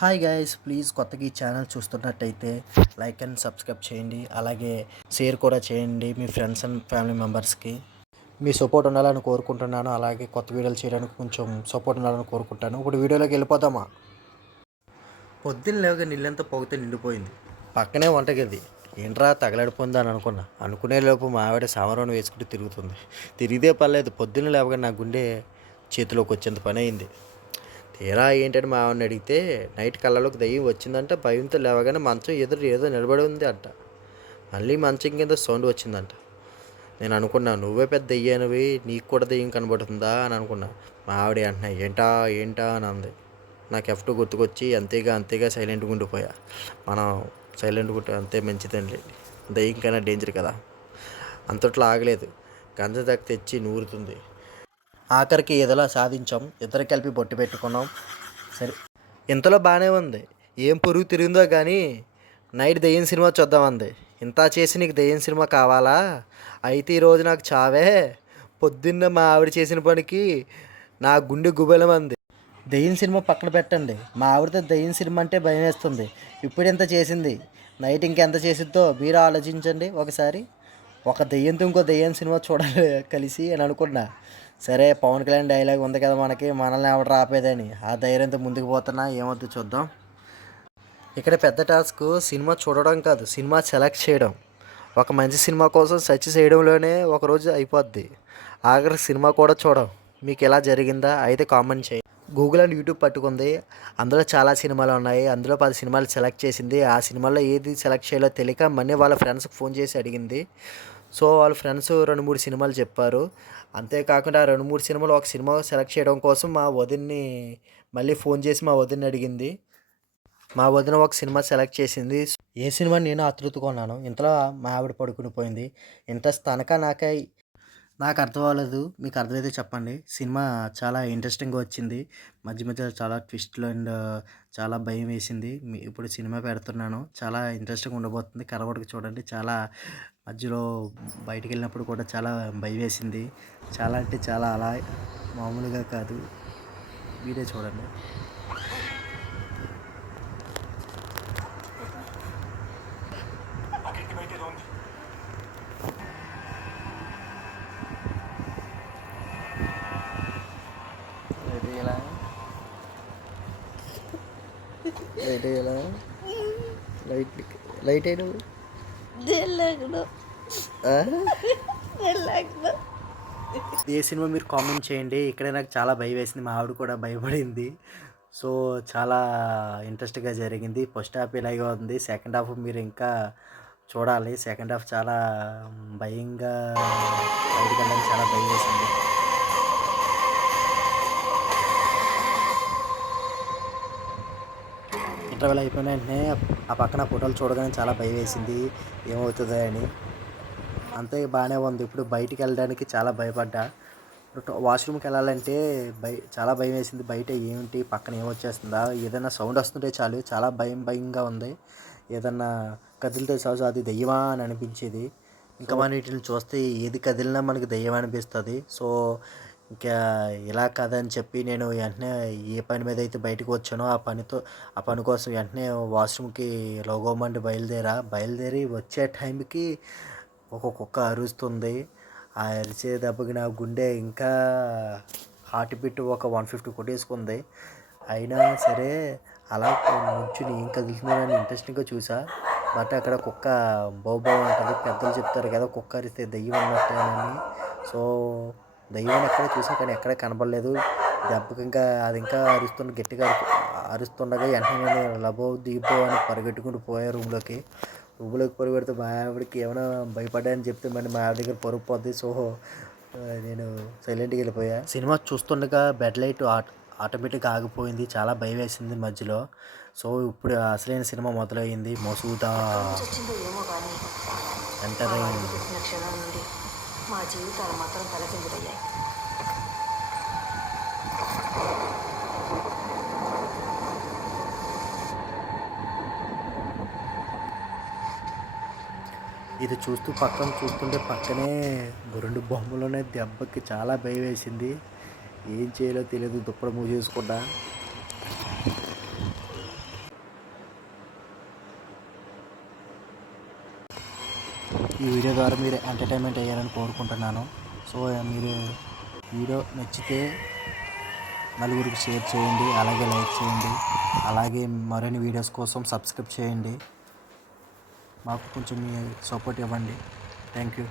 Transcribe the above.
Hi guys please కొత్తగా ఈ channel చూస్తున్నట్టయితే లైక్ అండ్ సబ్స్క్రైబ్ చేయండి. అలాగే షేర్ కూడా చేయండి మీ ఫ్రెండ్స్ అండ్ ఫ్యామిలీ మెంబర్స్కి మీ సపోర్ట్ ఉండాలని కోరుకుంటున్నాను. అలాగే కొత్త వీడియోలు చేయడానికి కొంచెం సపోర్ట్ ఉండాలని కోరుకుంటాను. ఇప్పుడు వీడియోలోకి వెళ్ళిపోతామా పొద్దున్న లేవగా నీళ్ళంతా పొగితే నిండిపోయింది. పక్కనే వంటగది ఏంట్రా తగలడిపోయింది అని అనుకున్నా. అనుకునే లోపు మా ఆవిడ సామరం వేసుకుంటూ తిరుగుతుంది. తిరిగితే పర్లేదు పొద్దున్న లేవగా నా గుండె చేతిలోకి వచ్చేంత పని అయింది తీరా ఏంటని మా ఆవిడని అడిగితే నైట్ కళ్ళలోకి దయ్యం వచ్చిందంట భయంతో లేవగానే మంచం ఎదురు ఏదో నిలబడి ఉంది అంట మళ్ళీ మంచం కింద సౌండ్ వచ్చిందంట. నేను అనుకున్నా నువ్వే పెద్ద దెయ్యానివి నీకు కూడా దెయ్యం కనబడుతుందా? అని అనుకున్నా. మా ఆవిడ అంటున్నా ఏంటా ఏంటా? అని అంది. నాకు ఎఫ్ట్ గుర్తుకొచ్చి అంతేగా అంతేగా సైలెంట్గా ఉండిపోయా మనం సైలెంట్గా ఉంటే అంతే మంచిదండి. దయ్యం కన్నా డేంజర్ కదా. అంతట్లో ఆగలేదు. గంజ దాకా తెచ్చి నూరుతుంది. ఆఖరికి ఏదోలా సాధించాం. ఇద్దరు కలిపి బొట్టు పెట్టుకున్నాం. సరే. ఇంతలో బాగానే ఉంది. ఏం పొరుగు తిరిగిందో కానీ నైట్ దెయ్యం సినిమా చూద్దామంది ఇంత చేసి నీకు దెయ్యం సినిమా కావాలా? అయితే ఈరోజు నాకు చావే. పొద్దున్న మా ఆవిడ చేసిన పనికి నా గుండె గుబలమంది దెయ్యం సినిమా పక్కన పెట్టండి. మా ఆవిడతో దెయ్యం సినిమా అంటే భయం వేస్తుంది. ఇప్పుడు ఎంత చేసింది? నైట్ ఇంకెంత చేసిద్దో మీరు ఆలోచించండి ఒకసారి. ఒక దెయ్యంతో ఇంకో దెయ్యం సినిమా చూడాలి కలిసి అని అనుకున్నా. సరే పవన్ కళ్యాణ్ డైలాగ్ ఉంది కదా మనకి. మనల్ని ఎవడు రాపేదని. ఆ ధైర్యంతో ముందుకు పోతున్నా ఏమవుతుందో చూద్దాం. ఇక్కడ పెద్ద టాస్క్ సినిమా చూడడం కాదు సినిమా సెలెక్ట్ చేయడం. ఒక మంచి సినిమా కోసం సెర్చ్ చేయడంలోనే ఒక రోజు అయిపోద్ది. ఆఖరి సినిమా కూడా చూడం. మీకు ఎలా జరిగిందా? అయితే కామెంట్ చేయండి. గూగుల్ అండ్ యూట్యూబ్ పట్టుకుంది. అందులో చాలా సినిమాలు ఉన్నాయి. అందులో పది సినిమాలు సెలెక్ట్ చేసింది. ఆ సినిమాలో ఏది సెలెక్ట్ చేయాలో తెలియక మళ్ళీ వాళ్ళ ఫ్రెండ్స్కి ఫోన్ చేసి అడిగింది. సో వాళ్ళ ఫ్రెండ్స్ రెండు మూడు సినిమాలు చెప్పారు. అంతేకాకుండా రెండు మూడు సినిమాలు ఒక సినిమా సెలెక్ట్ చేయడం కోసం మా వదిన్ని మళ్ళీ ఫోన్ చేసి మా వదిన్ని అడిగింది. మా వదిన ఒక సినిమా సెలెక్ట్ చేసింది. ఏ సినిమా నేను అతృతుకున్నాను ఇంతలో మా ఆవిడ పడుకుని పోయింది. ఇంట్రెస్ట్ తనక నాకై నాకు అర్థం అవ్వలేదు మీకు అర్థమైతే చెప్పండి. సినిమా చాలా ఇంట్రెస్టింగ్గా వచ్చింది. మధ్య మధ్యలో చాలా ట్విస్ట్లు అండ్ చాలా భయం వేసింది. ఇప్పుడు సినిమా పెడుతున్నాను. చాలా ఇంట్రెస్టింగ్ ఉండబోతుంది. కరవడికి చూడండి. చాలా మధ్యలో బయటికి వెళ్ళినప్పుడు కూడా చాలా భయం వేసింది చాలా అంటే చాలా అలా మామూలుగా కాదు. మీరే చూడండి. లైట్ లైట్ అయినా లైట్ ఏ సినిమా మీరు కామెంట్ చేయండి. ఇక్కడే నాకు చాలా భయం వేసింది. మా ఆవిడ కూడా భయపడింది. సో చాలా ఇంట్రెస్ట్గా జరిగింది. ఫస్ట్ హాఫ్ ఇలాగే ఉంది. సెకండ్ హాఫ్ మీరు ఇంకా చూడాలి. సెకండ్ హాఫ్ చాలా భయంగా బయటికి చాలా భయం వేసింది. ఇంటర్వెల్ అయిపోయిన వెంటనే ఆ పక్కన ఫోటోలు చూడగానే చాలా భయం వేసింది. ఏమవుతుందో అని. అంతే బాగానే ఉంది. ఇప్పుడు బయటికి వెళ్ళడానికి చాలా భయపడ్డా. వాష్రూమ్కి వెళ్ళాలంటే భయ చాలా భయం వేసింది. బయట ఏమిటి పక్కన ఏమొచ్చేస్తుందా? ఏదైనా సౌండ్ వస్తుంటే చాలు. చాలా భయం భయంగా ఉంది. ఏదన్నా కదిలితే చాలు. అది దెయ్యమా అని అనిపించేది. ఇంకా మనం వీటిని చూస్తే ఏది కదిలినా మనకి దెయ్యం అనిపిస్తుంది. సో ఇంకా ఇలా కాదని చెప్పి నేను వెంటనే ఏ పని మీద అయితే బయటకు వచ్చానో ఆ పనితో ఆ పని కోసం వెంటనే వాష్రూమ్కి లోగోమండి బయలుదేరా. బయలుదేరి వచ్చే టైంకి ఒక కుక్క అరుస్తుంది. ఆ అరిచే దెబ్బకి నా గుండె ఇంకా హార్ట్ బీట్ ఒక వన్ ఫిఫ్టీ కొట్టేసుకుంది. అయినా సరే అలా నుంచుని ఏం కదులుతుందని ఇంట్రెస్టింగ్గా చూసా. బట్ అక్కడ కుక్క బౌబౌ ఉంటుంది పెద్దలు చెప్తారు కదా కుక్క అరిస్తే దయ్యం ఉన్నట్టేనని సో దయ్యం ఎక్కడ చూసా కానీ ఎక్కడ కనబడలేదు. దెబ్బకి ఇంకా అది ఇంకా అరుస్తున్న గట్టిగా అరు- అరుస్తుండగా వెంటనే నేను లబో దీపో అని పరిగెట్టుకుంటూ పోయా రూమ్లోకి రూమ్లోకి పరిగెడితే మా ఆవిడకి ఏమైనా భయపడ్డాయని చెప్తే మరి మా ఆవిడ దగ్గర పరుగు పోద్ది. సో నేను సైలెంట్గా వెళ్ళిపోయా. సినిమా చూస్తుండగా బెడ్ లైట్ ఆట ఆటోమేటిక్గా ఆగిపోయింది. చాలా భయం వేసింది మధ్యలో. సో ఇప్పుడు అసలైన సినిమా మొదలైంది మసూదా. వచ్చిందో మా జీవితాలు మాత్రం తలకిందులయ్యాయి. ఇది చూస్తూ పక్కన చూస్తుంటే పక్కనే రెండు బొమ్మలోనే దెబ్బకి చాలా భయం వేసింది ఏం చేయాలో తెలియదు. దుప్పటి మూవ్ ఈ వీడియో ద్వారా మీరు ఎంటర్టైన్మెంట్ అయ్యారని కోరుకుంటున్నాను. సో మీరు వీడియో నచ్చితే నలుగురికి షేర్ చేయండి అలాగే లైక్ చేయండి అలాగే మరిన్ని వీడియోస్ కోసం సబ్స్క్రైబ్ చేయండి. మాకు కొంచెం మీ సపోర్ట్ ఇవ్వండి. Thank you.